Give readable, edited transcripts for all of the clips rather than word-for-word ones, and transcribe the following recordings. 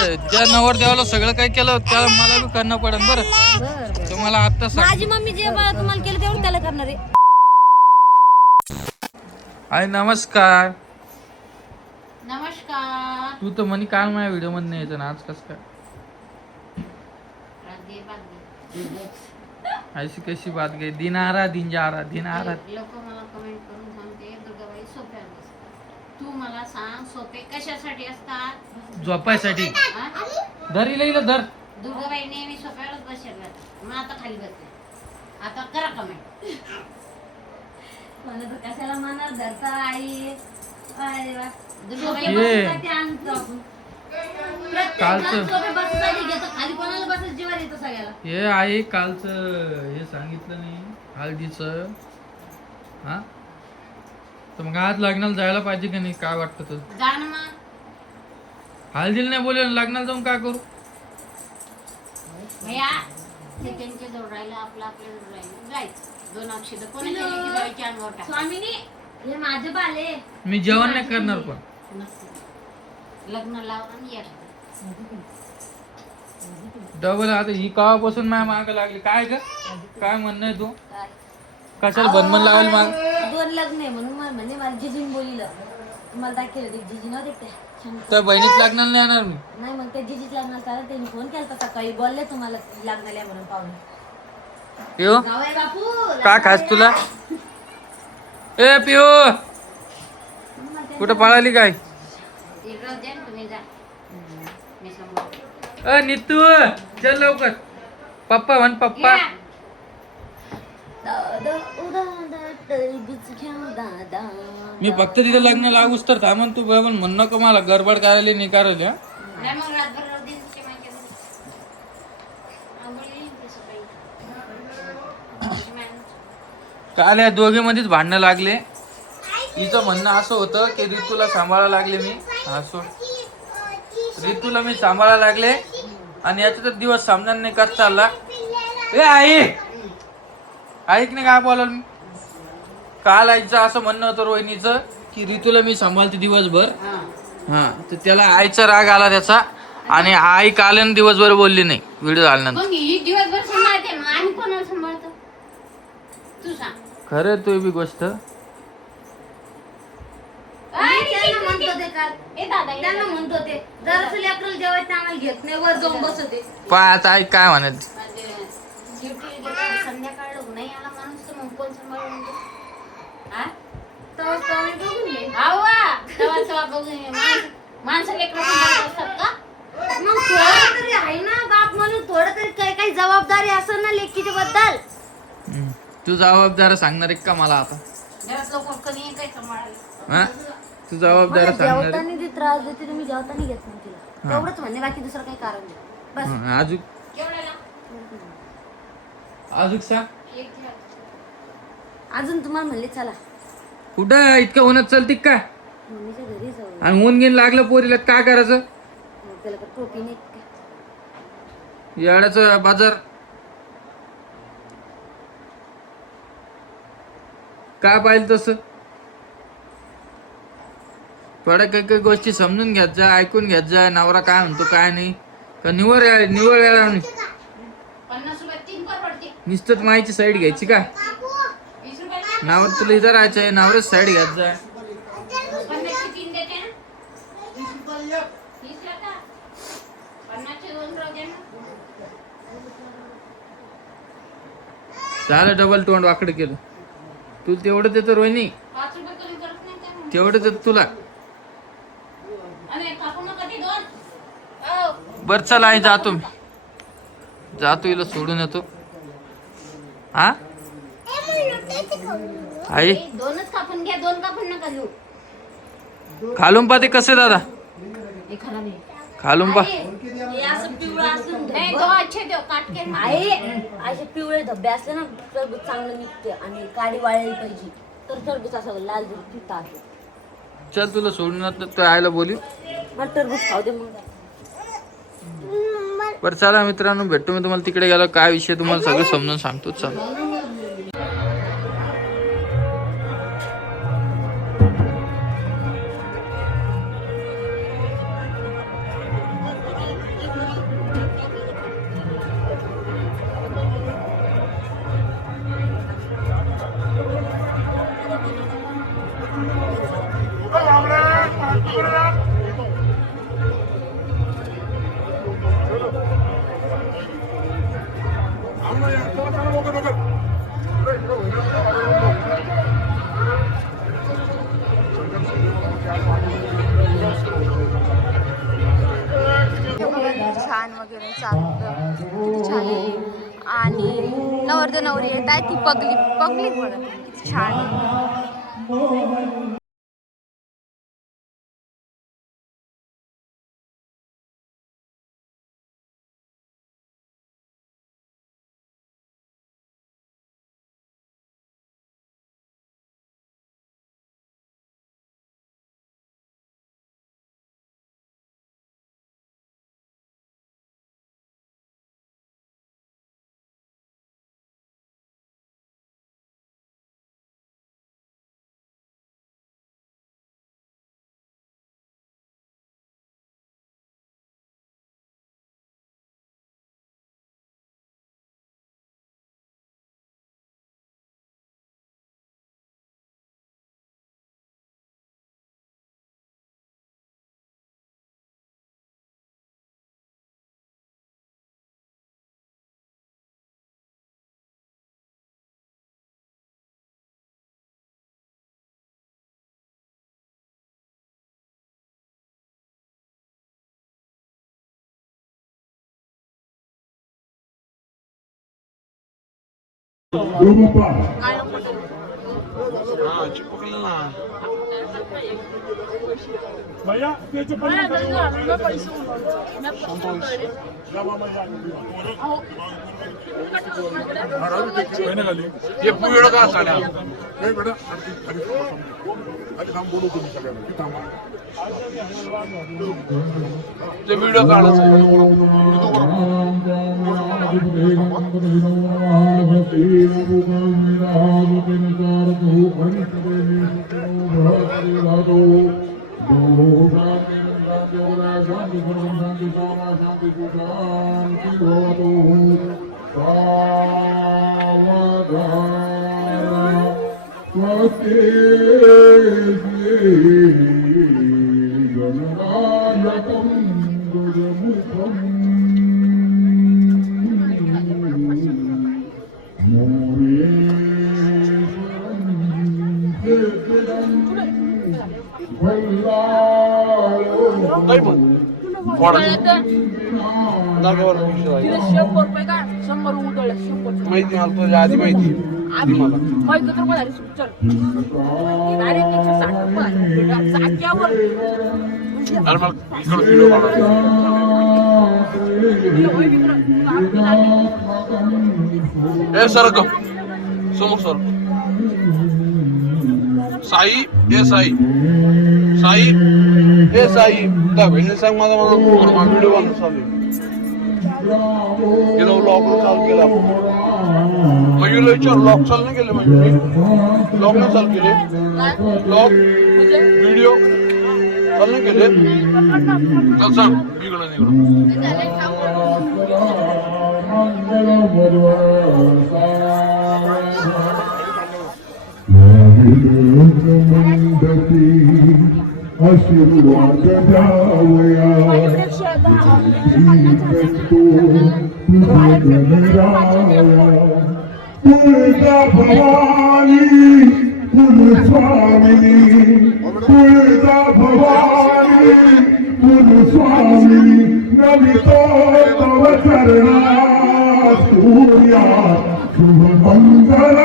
ज्या नवरदेवाला सगळं काही केलं त्याला मला बी करणं पडेल बरं. तुम्हाला आता माझी मम्मी जे तुम्हाला केलं तेवढं त्याला करणार आहे. आई नमस्कार. नमस्कार. तू तर म्हणे काल माझ्या व्हिडिओ मध्ये नाही यायचं ना, आज कस काय? ऐसी कशी बात गई. दिन आ रहा दिन जा रहा दिन आ रहा. लोक मला कमेंट करून सांगते दुर्गाबाई सोप्या नसतात. तू मला सांग सोपे कशासाठी असतात? झोपायसाठी. धर इला धर. दुर्गाबाई नेहमी सोप्यावरच बसेल राहतात. मग आता खाली बसले. आता करा कमेंट. मला तर कशाला मनात धरता आई. अरे वा. दुर्गाबाई बसण्यासाठी आणतो आपण. कालचं खाली कोणाला बसायचं जीवावर येतं सगळ्याला. हे आहे कालचं हे सांगितलं नाही हळदीचं. हा तर मग आज लग्नाला जायला पाहिजे का नाही? काय वाटतं तुझं? जा ना मग. हळदीला नाही बोलले लग्नाला जाऊन काय करू? भैया ते त्यांच्या जवळ राहिलं आपलं आपल्या जवळ राहिलं जायचं. दोन अक्षर कोणाच्या लेकी जायची अंगावर टाक. स्वामीनी हे माझे बाले. मी जेवण नाही करणार पण. लग्न लावून आणि या. डबल आता ही कावापासून माझ्या माग लागली. काय ग काय म्हणणं आहे तू? कशाला बनमन लावायला माग? दोन लग्न आहे म्हणून म्हणजे मला जिजीन बोलिलं. तुम्हाला दाखवलं ते जिजी नव्हते तर बहिणीच लग्नाला नाही येणार मी. नाही मग ते जिजीच लग्नाला चालत त्यांनी फोन केला सकाळी बोलले तुम्हाला लग्नाला म्हणून पाहुणे. पिओ जाऊया बापू. का खास तुला? ए पिओ कुठं पळाली काय? तुम्ही जा. मी समोर. नितू चल लवकर. पप्पा म्हण पप्पा. मी फक्त तिथे लग्न लागूच तर थांबन. तू बरोबर म्हण नको मला गडबड करायला नाही करायला. काल या दोघे मध्येच भांडणं लागले. हिचं म्हणणं असं होतं की ऋतूला सांभाळायला लागले मी. असो ऋतूला मी सांभाळायला लागले आणि याचा दिवस समजा नाही करता चालला. ए आई ऐक नाही काय बोलाल मी. काल आईचं असं म्हणणं होतं रोहिणीचं की ऋतूला मी सांभाळते दिवसभर. हा तर त्याला आईचा राग आला त्याचा आणि आई काल दिवसभर बोलली नाही व्हिडिओ आल्यानंतर. दिवसभर सांभाळते मग आणि कोणाला सांभाळतो तू सांग. खरं तू बी गोष्ट. म्हणतो ते जरासं लेकरं जेवायचं आम्हाला घेत नाही वर जाऊन बसते. पाय आता आई काय म्हणाल. संध्याकाळ नाही आला माणूस तर मग कोण सांभाळून माणसं लेकरं सांभाळत असतात का? मग थोडं तरी आहे ना बाप म्हणून थोडं तरी काही काही जबाबदारी असेल ना लेकीच्या बद्दल. तू जबाबदार सांगणार आहे का मला आता? घरात लोक कधी काही सांभाळायला. हा तू जबाबदार सांगणार आहे? जेवताना त्रास देते तुम्ही जेवताना घेत नाही तिला तेवढंच म्हणणे बाकी दुसरं काही कारण नाही बस. अजून अजून सांग. अजून तुम्हाला म्हणले चला कुठं इतकं उन्हात चलती काय? मम्मीच्या घरी जाऊ. आणि ऊन घेऊन लागलं पोरीला काय करायचं? मग त्याला का टोपी नाही का? येड्याचं बाजार काय पाहिजे तसं. थोड्या काही काही गोष्टी समजून घ्यायच्या जा ऐकून घ्यायच्या जा. नवरा काय म्हणतो काय नाही का निवड वेळा नुसतंच माईची साईड घ्यायची का? नावर तुला इथं राहायचं आहे नावरच साईड घ्यायचं जाय. झालं डबल तोंड वाकडं केलं. तू तेवढं देतो रोहिणी तेवढं देतो तुला. बर चला आई जातो मी जातो हिला सोडून येतो. हा आई दोनच कापून घ्या. दोन कापून नका घेऊ. खालून पा ते कसे दादा खालून पा. असे पिवळे धब्बे असले ना टरबूज चांगलं निघते आणि काळी वाळली पाहिजे तर टरबूज असं लाल पिता आहे. चल तुला सोडून येतो आईला बोलू. मला टरबूज खाऊ दे मग. बरं चला मित्रांनो भेटतो मी तुम्हाला तिकडे गेलो काय विषय तुम्हाला सगळं समजून सांगतो. चला वगैरे चालतं किती छान आहे. आणि नवरदेव नवरी येत आहे ती पगली पगली बघा किती छान आहे. भैया ये पुढे का साड्या नाही बेटा खाली थांब बोलू तुम्ही सगळ्यांना थांबा ते व्हिडिओ काढायचा काही पण जागेवर माहिती मला तुझ्या आधी माहिती अरे मला इकडं व्हिडिओ काढायचा सर समोर सर साई ए साई साई ए साई त्या बहिणी सांग माझा व्हिडिओ बनवून चालू केलं लॉक चालू केला मयूरला विचार लॉक चालू नाही केले मयूर लॉक नाही चालू केले लॉक व्हिडिओ चालू नाही केले चल सांग इकडं आशीर्वाद द्यावया तुळजा भवानी कुलस्वामिनी तुळजा भवानी कुलस्वामिनी नमितो तव चरणा सूर्या शुभमंगल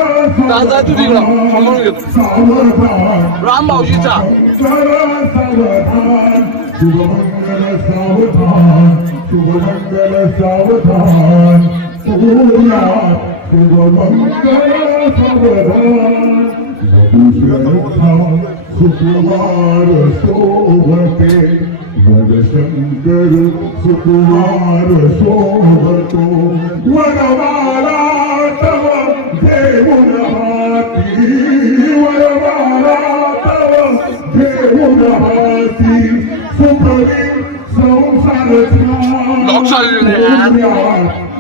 राम भाऊजीचा सावधान शुभमंगल सावधान शुभमंगल सावधान सूर्या शुभमंगल सावधान शुक्रवार शोभते वरशंकर शुक्रवार शोभतो वरवाला तव देऊन हाती वरवाला तव देऊन हाती सुखरी संसार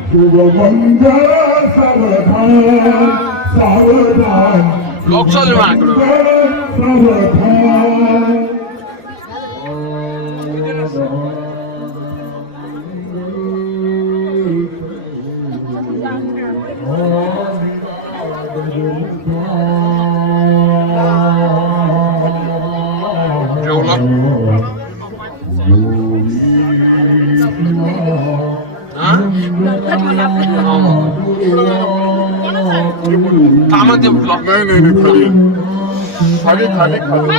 शुभमंगल सावधान सावधान लॉक चालू माझ्याकडं सावधान जेवला थांबा ते ब्लॉक नाही खाली खाली खाली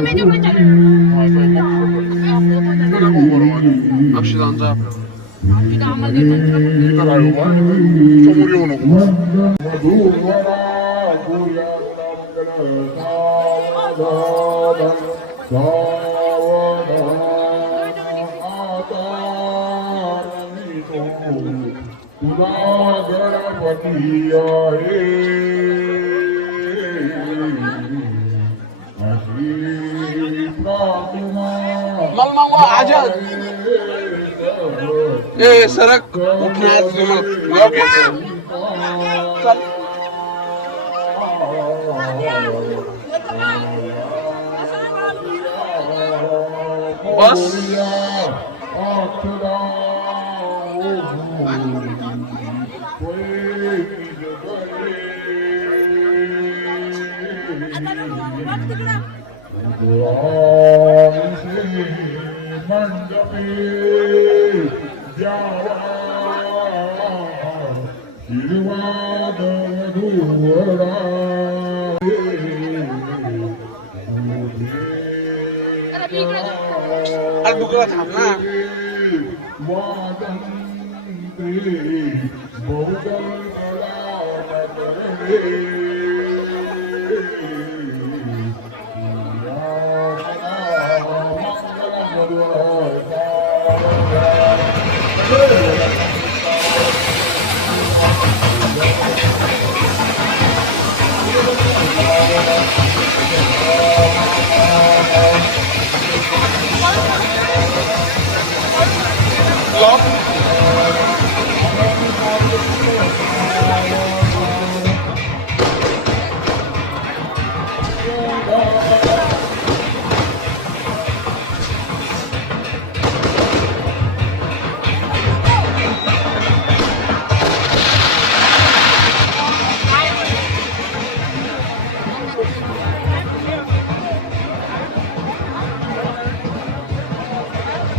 अक्षदांचा आपल्याला समोर येऊ नको गणपती आहे मग मग आजा ए सरक उठणार ब्लॉक यायचं चल बस अरे दुसरा थांब ना ब्लॉक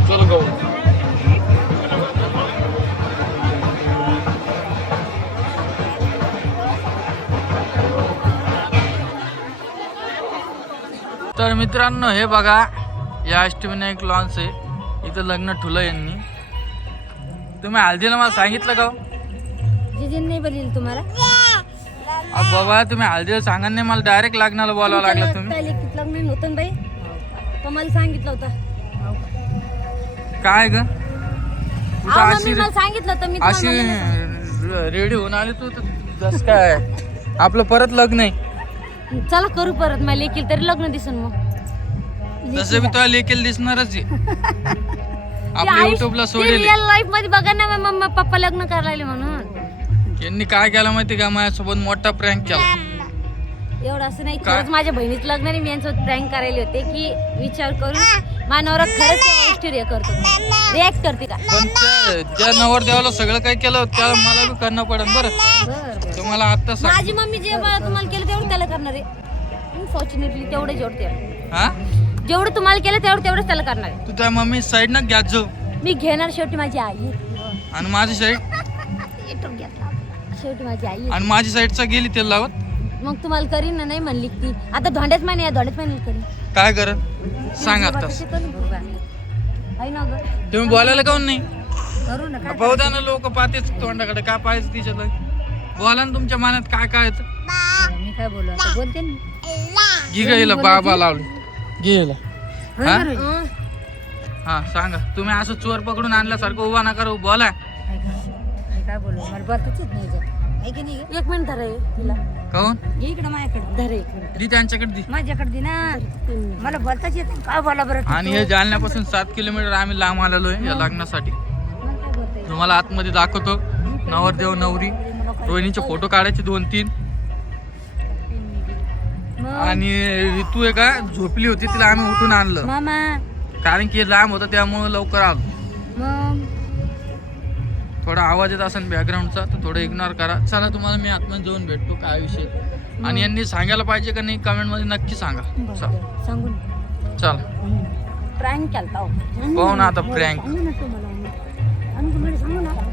चल गो तर मित्रांनो हे बघा या अष्टविनायक लॉन्स आहे इथं लग्न ठुलं यांनी तुम्ही हल्दीला मला सांगितलं का जिजीन नाही बोलली तुम्हाला बाबा तुम्ही हल्दीला सांगा नाही मला डायरेक्ट लग्नाला बोलावं लागलं तुम्ही लग्न नव्हतं बाई तुम्हाला सांगितलं होतं काय ग तू तर अशी मला सांगितलं होतं मी अशी रेडी होऊन आली तू जस काय आपलं परत लग्न आहे चला करू परत मला लेकील तरी लग्न दिसन मग तसं मी तुला लेकेल दिसणारच आहे आपल्या युट्यूबला सोडेल रिअल लाईफ मध्ये बघा ना मम्मा पप्पा लग्न करायला म्हणून यांनी काय केलं माहिती का माझ्यासोबत मोठा प्रँक केला एवढं असं नाही खरंच माझ्या बहिणीचं लग्न नाही मी यांच्यासोबत प्रँक करायला होते की विचार करून मानवरा खरंच त्या गोष्टी करतो रिॲक्ट करते का पण त्या नवरदेवाला सगळं काही केलं त्याला मला बी करणं पडेल बरं तुम्हाला आता सांग माझी मम्मी जे तुम्हाला केलं तेवढं त्याला करणार आहे फॉर्च्युनेटली तेवढं जेवढं हा जेवढं तुम्हाला केलं तेवढंच त्याला करणार आहे तू त्या मम्मी साईड ना घ्यात जो मी घेणार शेवटी माझी आई आणि माझी साईड शेवटी माझी आई आणि माझी साईडचा गेली तेल लावत मग तुम्हाला करीन ना नाही म्हणली ती आता धोंड्याच महिने या धोंड्याच महिन्यात करीन काय करत सांग आता तुम्ही बोलायला काऊन नाही करू नका बहुधा ना लोक पाहतेच तोंडाकडे काय पाहायचं तिच्यात बोला ना तुमच्या मनात काय काय येतं मी काय बोलू आता बोलते ना घे गेला बाबा लावले गेला हा हा सांगा तुम्ही असं चोर पकडून आणल्यासारखं उभा नका राहू बोला मी काय बोलू मला बोलतच येत नाही एक मिनिट धरा तिला काऊन इकडे माझ्याकडे धर एक मिनिट दी त्यांच्याकडे दी माझ्याकडे दे ना मला बोलताच येत नाही काय बोला बरं आणि हे जालन्यापासून 7 किलोमीटर आम्ही लांब आलेलो आहे या लग्नासाठी तुम्हाला आतमध्ये दाखवतो नवरदेव नवरी रोहिणीचे फोटो काढायचे 2-3 आणि ऋतू आहे का झोपली होती तिला आम्ही उठून आणलं मामा कारण की लांब होतं त्यामुळे लवकर आलो मग थोडा आवाज येत असेल बॅकग्राऊंडचा तर थोडं इग्नोर करा चला तुम्हाला मी आतमध्ये जाऊन भेटतो काय विषय आणि यांनी सांगायला पाहिजे का नाही कमेंट मध्ये नक्की सांगा सांगून चला प्रँक केलता पाहू ना आता प्रँक सांगू ना तुम्हाला सांगू ना